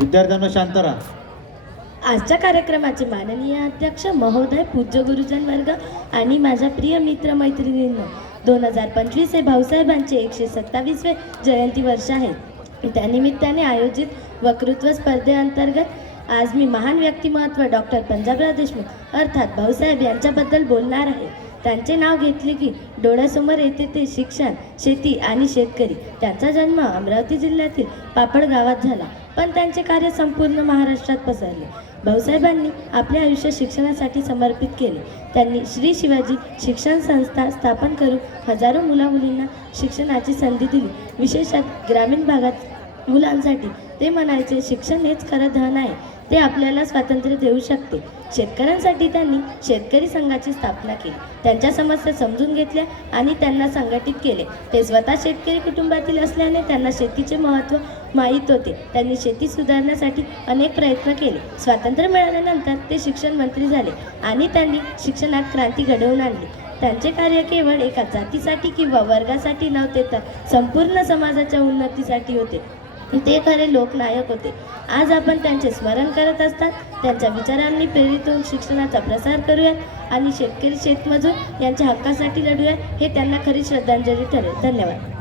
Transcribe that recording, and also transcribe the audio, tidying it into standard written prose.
विद्यार्थ्यांनो शांत राहा। आजच्या कार्यक्रमाचे माननीय अध्यक्ष महोदय, पूज्य गुरुजन वर्ग आणि माझ्या प्रिय मित्र मैत्रिणींनो, 2025 हे भाऊसाहेबांचे 127वे जयंती वर्ष आहे। त्यानिमित्ताने आयोजित वक्तृत्व स्पर्धेअंतर्गत आज मी महान व्यक्तिमत्व डॉक्टर पंजाबराव देशमुख अर्थात भाऊसाहेब यांच्याबद्दल बोलणार आहे। त्यांचे नाव घेतले की डोळ्यासमोर येते ते शिक्षण, शेती आणि शेतकरी। त्यांचा जन्म अमरावती जिल्ह्यातील पापड गावात झाला, पण त्यांचे कार्य संपूर्ण महाराष्ट्रात पसरले। भाऊसाहेबांनी आपले आयुष्य शिक्षणासाठी समर्पित केले। त्यांनी श्री शिवाजी शिक्षण संस्था स्थापन करून हजारो मुलामुलींना शिक्षणाची संधी दिली, विशेषतः ग्रामीण भागात मुलांसाठी। ते म्हणायचे, शिक्षण हेच खरं धन आहे, ते आपल्याला स्वातंत्र्य देऊ शकते। शेतकऱ्यांसाठी त्यांनी शेतकरी संघाची स्थापना केली, त्यांच्या समस्या समजून घेतल्या आणि त्यांना संघटित केले। ते स्वतः शेतकरी कुटुंबातील असल्याने त्यांना शेतीचे महत्त्व माहीत होते। त्यांनी शेती सुधारण्यासाठी अनेक प्रयत्न केले। स्वातंत्र्य मिळाल्यानंतर ते शिक्षण मंत्री झाले आणि त्यांनी शिक्षणात क्रांती घडवून आणली। त्यांचे कार्य केवळ एका जातीसाठी किंवा वर्गासाठी नव्हते, तर संपूर्ण समाजाच्या उन्नतीसाठी होते। ते खरे लोकनायक होते। आज आपण त्यांचे स्मरण करत असतात। त्यांच्या विचारांनी प्रेरित होऊन शिक्षणाचा प्रसार करूयात आणि शेतकरी शेतमजूर यांच्या हक्कासाठी लढूयात, हे त्यांना खरी श्रद्धांजली ठरेल। धन्यवाद।